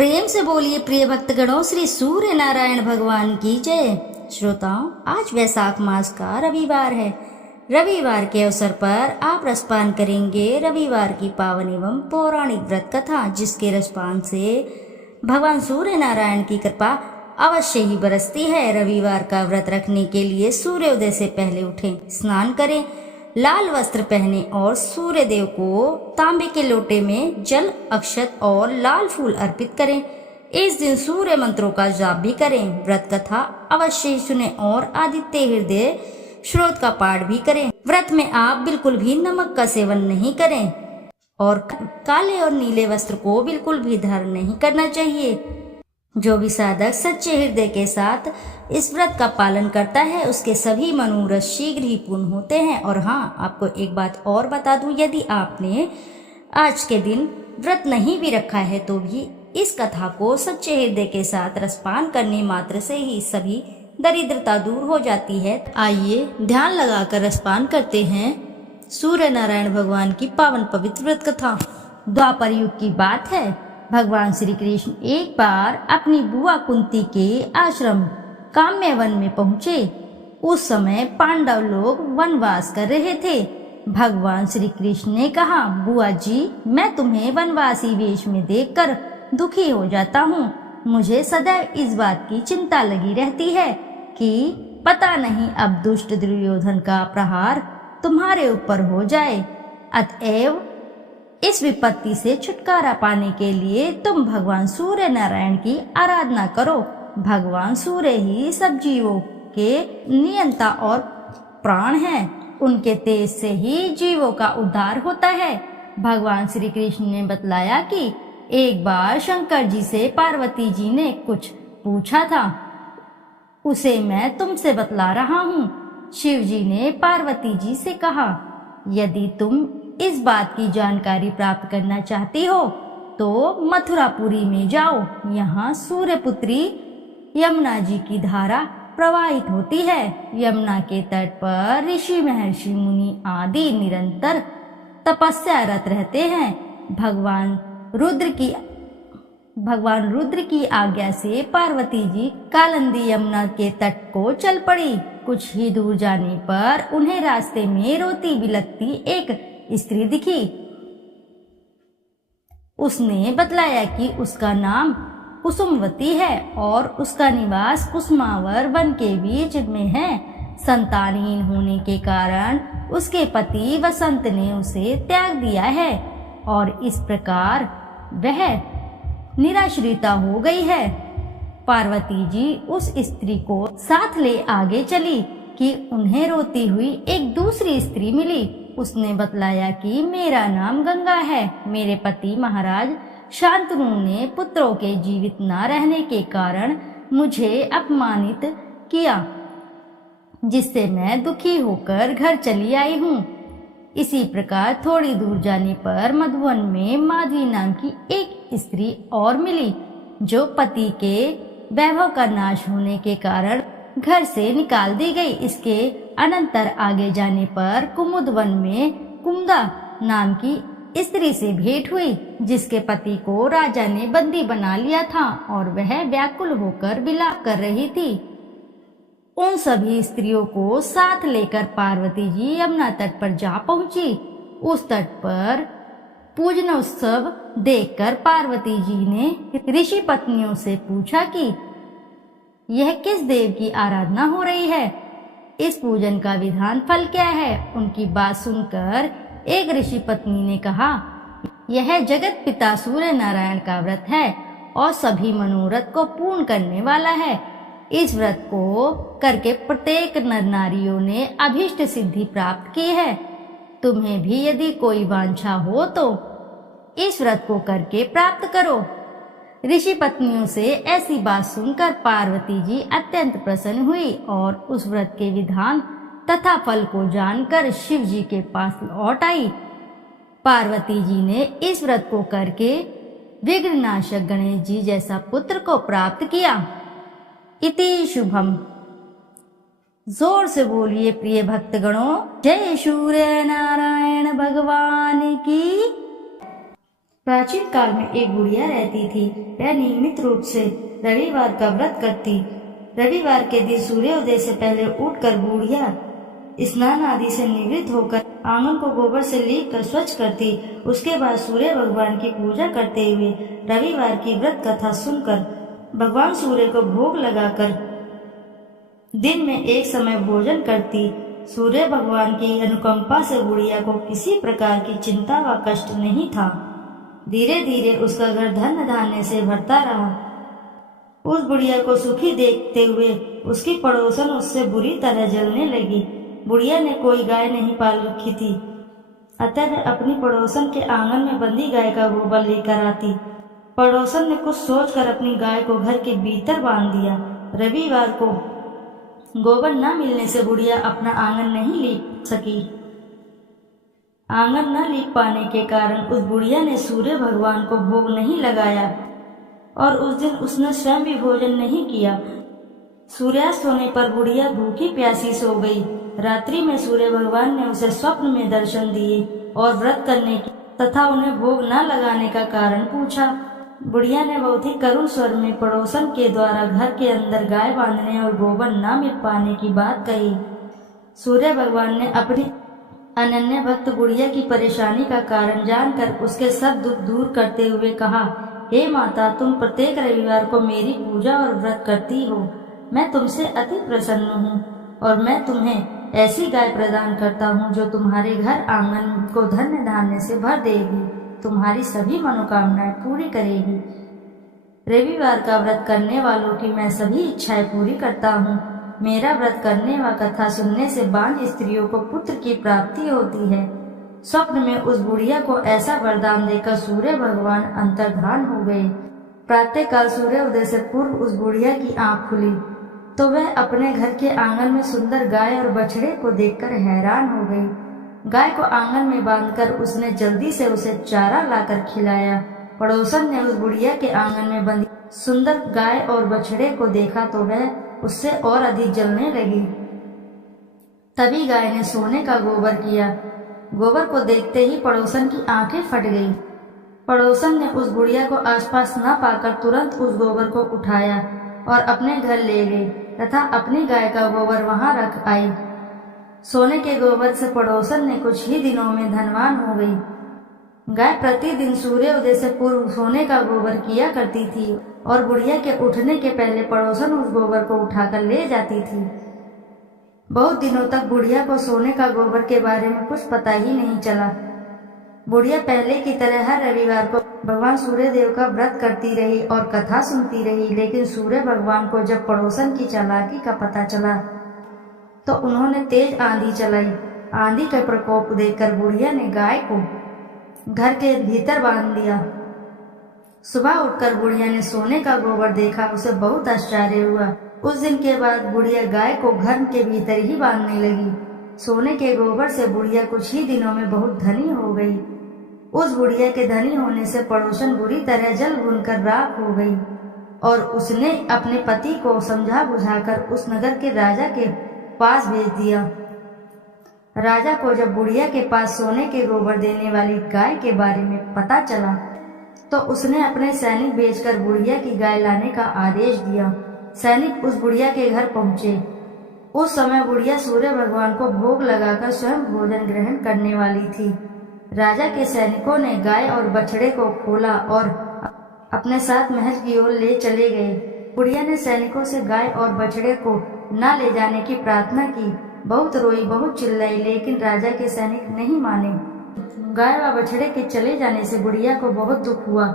प्रेम से बोलिए प्रिय भक्तगणों, श्री सूर्य नारायण भगवान की जय। श्रोताओं, आज वैशाख मास का रविवार है। रविवार के अवसर पर आप रसपान करेंगे रविवार की पावन एवं पौराणिक व्रत कथा, जिसके रसपान से भगवान सूर्य नारायण की कृपा अवश्य ही बरसती है। रविवार का व्रत रखने के लिए सूर्योदय से पहले उठें, स्नान करें, लाल वस्त्र पहने और सूर्य देव को तांबे के लोटे में जल, अक्षत और लाल फूल अर्पित करें। इस दिन सूर्य मंत्रों का जाप भी करें। व्रत कथा अवश्य ही सुने और आदित्य हृदय श्रोत का पाठ भी करें। व्रत में आप बिल्कुल भी नमक का सेवन नहीं करें और काले और नीले वस्त्र को बिल्कुल भी धारण नहीं करना चाहिए। जो भी साधक सच्चे हृदय के साथ इस व्रत का पालन करता है, उसके सभी मनोरथ शीघ्र ही पूर्ण होते हैं। और हाँ, आपको एक बात और बता दूं, यदि आपने आज के दिन व्रत नहीं भी रखा है तो भी इस कथा को सच्चे हृदय के साथ रसपान करने मात्र से ही सभी दरिद्रता दूर हो जाती है। आइए ध्यान लगाकर रसपान करते हैं सूर्य नारायण भगवान की पावन पवित्र व्रत कथा। द्वापर युग की बात है। भगवान श्री कृष्ण एक बार अपनी बुआ कुंती के आश्रम काम्य वन में पहुँचे। उस समय पांडव लोग वनवास कर रहे थे। भगवान श्री कृष्ण ने कहा, बुआ जी, मैं तुम्हें वनवासी वेश में देखकर दुखी हो जाता हूँ। मुझे सदैव इस बात की चिंता लगी रहती है कि पता नहीं अब दुष्ट दुर्योधन का प्रहार तुम्हारे ऊपर हो जाए। अतएव इस विपत्ति से छुटकारा पाने के लिए तुम भगवान सूर्य नारायण की आराधना करो। भगवान सूर्य ही सब जीवों के नियंता और प्राण हैं। उनके तेज से ही जीवों का उद्धार होता है। भगवान श्री कृष्ण ने बतलाया कि एक बार शंकर जी से पार्वती जी ने कुछ पूछा था, उसे मैं तुमसे बतला रहा हूँ। शिव जी ने पार्वती जी से कहा, यदि तुम इस बात की जानकारी प्राप्त करना चाहती हो तो मथुरापुरी में जाओ। यहाँ सूर्यपुत्री यमुना जी की धारा प्रवाहित होती है। यमुना के तट पर ऋषि, महर्षि, मुनि आदि निरंतर तपस्यारत रहते हैं। भगवान रुद्र की आज्ञा से पार्वती जी कालिंदी यमुना के तट को चल पड़ी। कुछ ही दूर जाने पर उन्हें रास्ते में रोती बिलखती एक स्त्री दिखी। उसने बतलाया कि उसका नाम कुसुमवती है और उसका निवास कुसुमावर वन के बीच में है। संतानहीन होने के कारण उसके पति वसंत ने उसे त्याग दिया है और इस प्रकार वह निराश्रिता हो गई है। पार्वती जी उस स्त्री को साथ ले आगे चली कि उन्हें रोती हुई एक दूसरी स्त्री मिली। उसने बतलाया कि मेरा नाम गंगा है। मेरे पति महाराज शांतनु ने पुत्रों के जीवित न रहने के कारण मुझे अपमानित किया, जिससे मैं दुखी होकर घर चली आई हूँ। इसी प्रकार थोड़ी दूर जाने पर मधुवन में माधवी नाम की एक स्त्री और मिली, जो पति के वैभव का नाश होने के कारण घर से निकाल दी गई। इसके अनंतर आगे जाने पर कुमुदवन में कुमुदा नाम की स्त्री से भेंट हुई, जिसके पति को राजा ने बंदी बना लिया था और वह व्याकुल होकर विलाप कर रही थी। उन सभी स्त्रियों को साथ लेकर पार्वती जी यमुना तट पर जा पहुंची। उस तट पर पूजन उत्सव देखकर पार्वती जी ने ऋषि पत्नियों से पूछा कि यह किस देव की आराधना हो रही है, इस पूजन का विधान फल क्या है। उनकी बात सुनकर एक ऋषि पत्नी ने कहा, यह जगत पिता सूर्य नारायण का व्रत है और सभी मनोरथ को पूर्ण करने वाला है। इस व्रत को करके प्रत्येक नर नारियों ने अभीष्ट सिद्धि प्राप्त की है। तुम्हें भी यदि कोई वांछा हो तो इस व्रत को करके प्राप्त करो। ऋषि पत्नियों से ऐसी बात सुनकर पार्वती जी अत्यंत प्रसन्न हुई और उस व्रत के विधान तथा फल को जानकर शिव जी के पास लौट आई। पार्वती जी ने इस व्रत को करके विघ्ननाशक गणेश जी जैसा पुत्र को प्राप्त किया। इति शुभम। जोर से बोलिए प्रिय भक्तगणों, जय सूर्य नारायण भगवान की। प्राचीन काल में एक बुढ़िया रहती थी। वह नियमित रूप से रविवार का व्रत करती। रविवार के दिन सूर्योदय से पहले उठकर बुढ़िया स्नान आदि से निवृत्त होकर आंगन को गोबर से लीप कर स्वच्छ करती। उसके बाद सूर्य भगवान की पूजा करते हुए रविवार की व्रत कथा सुनकर भगवान सूर्य को भोग लगाकर दिन में एक समय भोजन करती। सूर्य भगवान की अनुकंपा से बुढ़िया को किसी प्रकार की चिंता व कष्ट नहीं था। धीरे धीरे उसका घर धन धान्य से भरता रहा। उस बुढ़िया को सुखी देखते हुए उसकी पड़ोसन उससे बुरी तरह जलने लगी। बुढ़िया ने कोई गाय नहीं पाल रखी थी, अतः वह अपनी पड़ोसन के आंगन में बंधी गाय का गोबर लेकर आती। पड़ोसन ने कुछ सोचकर अपनी गाय को घर के भीतर बांध दिया। रविवार को गोबर न मिलने से बुढ़िया अपना आंगन नहीं लीप सकी। आंगन न लीप पाने के कारण उस बुढ़िया ने सूर्य भगवान को भोग नहीं लगाया और उस दिन उसने स्वयं भी भोजन नहीं किया। सूर्यास्त होने पर बुढ़िया भूखी प्यासी सो गई। रात्रि में सूर्य भगवान ने उसे स्वप्न में दर्शन दिए और व्रत करने की तथा उन्हें भोग न लगाने का कारण पूछा। बुढ़िया ने बहुत ही करुण स्वर में पड़ोसन के द्वारा घर के अंदर गाय बांधने और गोबर न मिल पाने की बात कही। सूर्य भगवान ने अपनी अनन्य भक्त बुढ़िया की परेशानी का कारण जानकर उसके सब दुख दूर करते हुए कहा, हे माता, तुम प्रत्येक रविवार को मेरी पूजा और व्रत करती हो। मैं तुमसे अति प्रसन्न हूँ और मैं तुम्हें ऐसी गाय प्रदान करता हूँ जो तुम्हारे घर आंगन को धन्य धान्य से भर देगी, तुम्हारी सभी मनोकामनाएं पूरी करेगी। रविवार का व्रत करने वालों की मैं सभी इच्छाएं पूरी करता हूँ। मेरा व्रत करने व कथा सुनने से बांझ स्त्रियों को पुत्र की प्राप्ति होती है। स्वप्न में उस बुढ़िया को ऐसा वरदान देकर सूर्य भगवान अंतर्धान हो गए। प्रातःकाल सूर्योदय से पूर्व उस बुढ़िया की आंख खुली तो वह अपने घर के आंगन में सुंदर गाय और बछड़े को देखकर हैरान हो गई। गाय को आंगन में बांधकर उसने जल्दी से उसे चारा लाकर खिलाया। पड़ोसन ने उस बुढ़िया के आंगन में बंधी सुंदर गाय और बछड़े को देखा तो वह उससे और अधिक जलने लगी। तभी गाय ने सोने का गोबर किया। गोबर को देखते ही पड़ोसन की आंखें फट गई। पड़ोसन ने उस बुढ़िया को आसपास न पाकर तुरंत उस गोबर को उठाया और अपने घर ले गई तथा अपनी गाय का गोबर वहां रख आई। सोने के गोबर से पड़ोसन ने कुछ ही दिनों में धनवान हो गई। गाय प्रतिदिन सूर्योदय से पूर्व सोने का गोबर किया करती थी और बुढ़िया के उठने के पहले पड़ोसन उस गोबर को उठाकर ले जाती थी। बहुत दिनों तक बुढ़िया को सोने का गोबर के बारे में कुछ पता ही नहीं चला। बुढ़िया पहले की तरह हर रविवार को भगवान सूर्य देव का व्रत करती रही और कथा सुनती रही, लेकिन सूर्य भगवान को जब पड़ोसन की चालाकी का पता चला तो उन्होंने तेज आंधी चलाई। आंधी का प्रकोप देखकर बुढ़िया ने गाय को घर के भीतर बांध दिया। सुबह उठकर बुढ़िया ने सोने का गोबर देखा, उसे बहुत आश्चर्य हुआ। उस दिन के बाद बुढ़िया गाय को घर के भीतर ही बांधने लगी। सोने के गोबर से बुढ़िया कुछ ही दिनों में बहुत धनी हो गई। उस बुढ़िया के धनी होने से पड़ोसन बुरी तरह जल भूनकर राख हो गई और उसने अपने पति को समझा बुझाकर उस नगर के राजा के पास भेज दिया। राजा को जब बुढ़िया के पास सोने के गोबर देने वाली गाय के बारे में पता चला तो उसने अपने सैनिक भेजकर बुढ़िया की गाय लाने का आदेश दिया। सैनिक उस बुढ़िया के घर पहुंचे। उस समय बुढ़िया सूर्य भगवान को भोग लगाकर स्वयं भोजन ग्रहण करने वाली थी। राजा के सैनिकों ने गाय और बछड़े को खोला और अपने साथ महल की ओर ले चले गए। बुढ़िया ने सैनिकों से गाय और बछड़े को न ले जाने की प्रार्थना की। बहुत रोई, बहुत चिल्लाई, लेकिन राजा के सैनिक नहीं माने। गाय व बछड़े के चले जाने से बुढ़िया को बहुत दुख हुआ।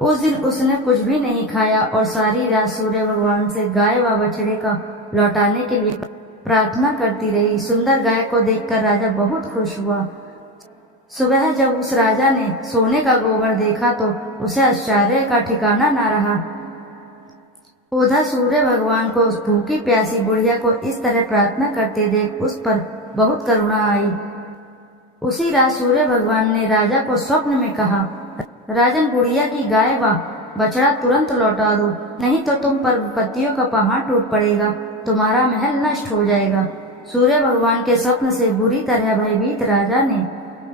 उस दिन उसने कुछ भी नहीं खाया और सारी रात सूर्य भगवान से गाय व बछड़े का लौटाने के लिए प्रार्थना करती रही। सुंदर गाय को देखकर राजा बहुत खुश हुआ। सुबह जब उस राजा ने सोने का गोबर देखा तो उसे आश्चर्य का ठिकाना न रहा। उधर सूर्य भगवान को उस भूखी प्यासी बुढ़िया को इस तरह प्रार्थना करते देख उस पर बहुत करुणा आई। उसी रात सूर्य भगवान ने राजा को स्वप्न में कहा, राजन, बुढ़िया की गाय व बछड़ा तुरंत लौटा दो, नहीं तो तुम पर विपत्तियों का पहाड़ टूट पड़ेगा, तुम्हारा महल नष्ट हो जाएगा। सूर्य भगवान के स्वप्न से बुरी तरह भयभीत राजा ने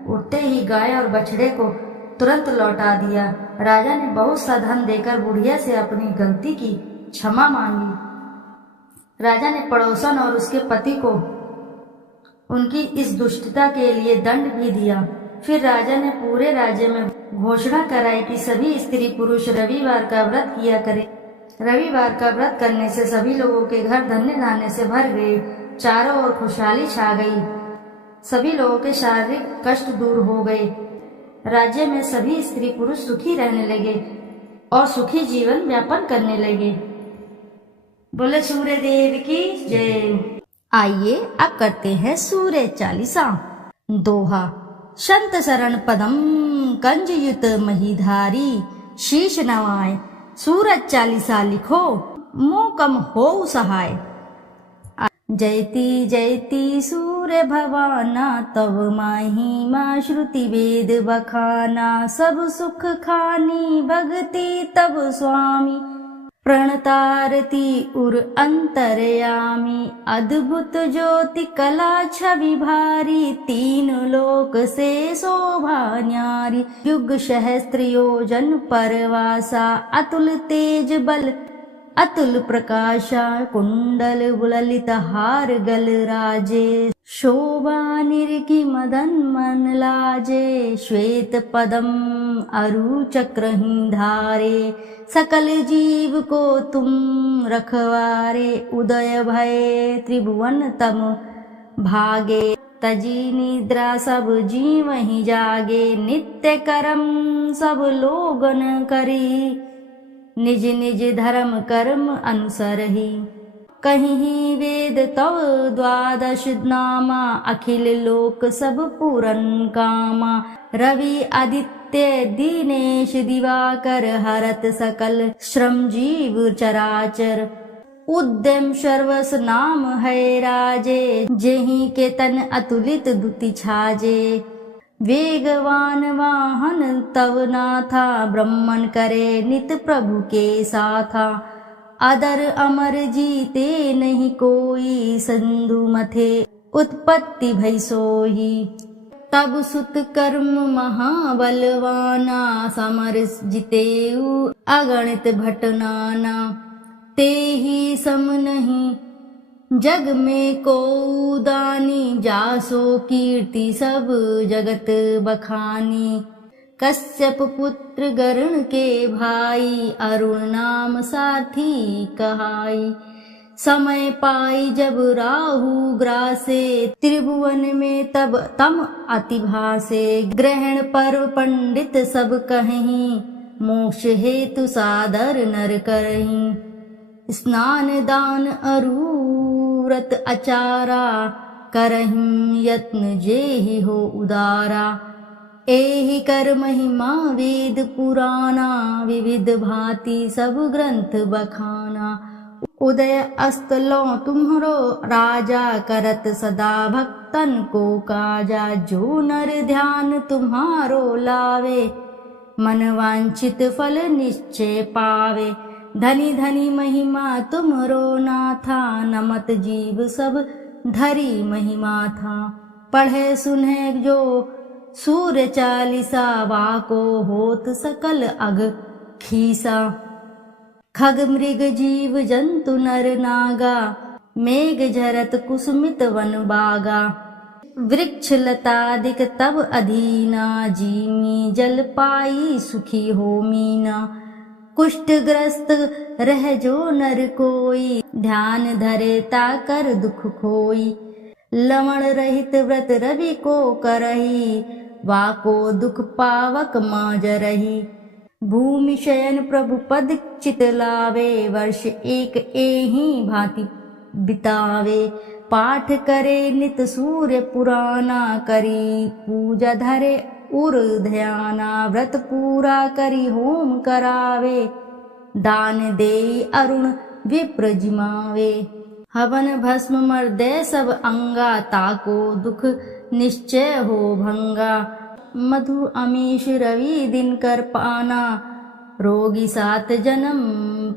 उठते ही गाय और बछड़े को तुरंत लौटा दिया। राजा ने बहुत सा धन देकर बुढ़िया से अपनी गलती की क्षमा मांगी। राजा ने पड़ोसन और उसके पति को उनकी इस दुष्टता के लिए दंड भी दिया। फिर राजा ने पूरे राज्य में घोषणा कराई कि सभी स्त्री पुरुष रविवार का व्रत किया करें। रविवार का व्रत करने से सभी लोगों के घर धन्य धान्य से भर गए, चारों ओर खुशहाली छा गई, सभी लोगों के शारीरिक कष्ट दूर हो गए। राज्य में सभी स्त्री पुरुष सुखी रहने लगे और सुखी जीवन व्यापन करने लगे। बोले सूर्य देव की जय। आइए अब करते हैं सूर्य चालीसा। दोहा। संत शरण पदम कंजयुत महीधारी, शीश नवाय सूरज चालीसा लिखो, मोह कम हो सहाय। जयति जयति सूर्य भवाना, तव महिमा श्रुति वेद बखाना। सब सुख खानी भक्ति तब स्वामी, प्रणतारती उर अंतरयामी। अद्भुत ज्योति कला छवि भारी, तीन लोक से शोभा न्यारी। युग सहस्त्र योजन परवासा, अतुल तेज बल अतुल प्रकाशा। कुंडल ललित हार गल राजे, शोभा निरखी मदन मन लाजे। श्वेत पदम अरु चक्रही धारे, सकल जीव को तुम रखवारे। उदय भय त्रिभुवन तम भागे, तजी निद्रा सब जीव ही जागे। नित्य कर्म सब लोगन करी, निज निज धर्म कर्म अनुसरहि। कहीं वेद तव द्वादश नामा, अखिल लोक सब पूरन कामा। रवि आदित्य दीनेश दिवाकर, हरत सकल श्रम जीव चराचर। उद्यम सर्वस नाम है राजे, जेहि के तन अतुलित दुति छाजे। वेगवान वाहन तव नाथा, ब्रह्मन करे नित प्रभु के साथा। अदर अमर जीते नहीं कोई, सिंधु मथे उत्पत्ति भई सोही। तब सुत कर्म महाबलवाना, समर जितेऊ अगणित भटनाना। तेहि सम नहीं जग में को दानी, जासो कीर्ति सब जगत बखानी। कश्यप पुत्र गरुण के भाई, अरुण नाम साथी कहाई। समय पाई जब राहु ग्रासे, त्रिभुवन में तब तम अति भासे। ग्रहण पर्व पंडित सब कहीं, मोक्ष हेतु सादर नर करहीं। स्नान दान अरु व्रत अचारा, करहिं यत्न जेहि हो उदारा। एहि कर महिमा वेद पुराना, विविध भांति सब ग्रंथ बखाना। उदय अस्त लो तुम्हरो राजा, करत सदा भक्तन को काजा। जो नर ध्यान तुम्हारो लावे, मन वांछित फल निश्चय पावे। धनी धनी महिमा तुमरो नाथा, नमत जीव सब धरी महिमा था। पढ़े सुने जो सूर्य चालीसा, वाको होत सकल अग खीसा। खग मृग जीव जंतु नर नागा, मेघ झरत कुसुमित वन बागा। वृक्ष लतादिक तब अधीना, जीमी जल पाई सुखी हो मीना। कुष्ठग्रस्त रह जो नर कोई, ध्यान धरे ताकर दुख खोई। लवण रहित व्रत रवि को करही, वाको दुख पावक माज रही। भूमि शयन प्रभु पद चित लावे, वर्ष एक एहि भांति बितावे। पाठ करे नित सूर्य पुराना, करी पूजा धरे उर ध्याना। व्रत पूरा करी होम करावे, दान दे अरुण विप्र जिमावे। हवन भस्म मर्दे सब अंगा, ताको दुख निश्चय हो भंगा। मधु अमीश रवि दिन कर पाना, रोगी सात जन्म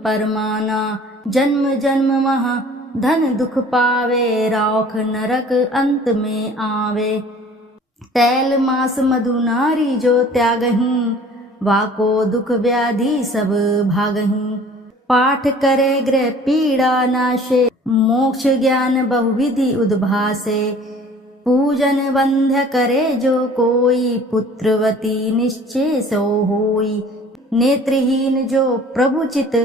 परमाना। जन्म जन्म महा धन दुख पावे, रौख नरक अंत में आवे। तैल मास मधु नारी जो त्यागहीं, वाको दुख व्याधि सब भागहीं। पाठ करे गृह पीड़ा नाशे, मोक्ष ज्ञान बहुविधि उद्भासे। पूजन बंध्य करे जो कोई, पुत्रवती निश्चय सो होई। नेत्रहीन जो प्रभु चित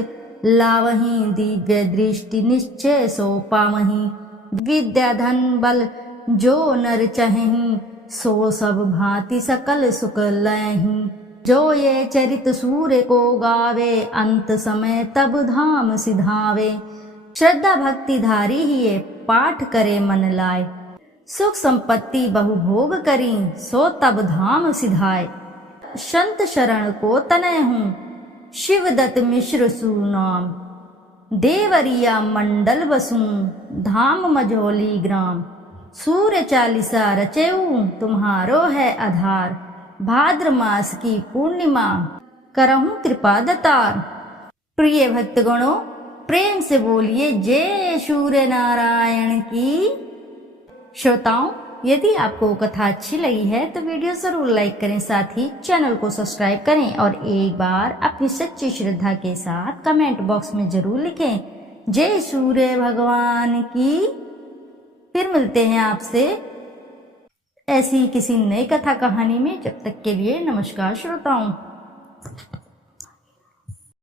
लावहीं, दिव्य दृष्टि निश्चय सो पावहीं। विद्या धन बल जो नर चहहीं, सो सब भांति सकल सुख लयहीं। जो ये चरित सूर्य को गावे, अंत समय तब धाम सिधावे। श्रद्धा भक्ति धारी ही ये, पाठ करे मन लाए। सुख संपत्ति बहु भोग करी, सो तब धाम सिधाए। संत शरण को तनय हूँ, शिवदत्त मिश्र सुनाम। देवरिया मंडल बसूं, धाम मझौली ग्राम। सूर्य चालीसा रचेऊ, तुम्हारो है आधार। भाद्र मास की पूर्णिमा, करहूं कृपा दतार। प्रिय भक्तगणों, प्रेम से बोलिए जय सूर्य नारायण की। श्रोताओं, यदि आपको कथा अच्छी लगी है तो वीडियो जरूर लाइक करें, साथ ही चैनल को सब्सक्राइब करें और एक बार अपनी सच्ची श्रद्धा के साथ कमेंट बॉक्स में जरूर लिखें जय सूर्य भगवान की। फिर मिलते हैं आपसे ऐसी किसी नई कथा कहानी में। जब तक के लिए नमस्कार श्रोताओं।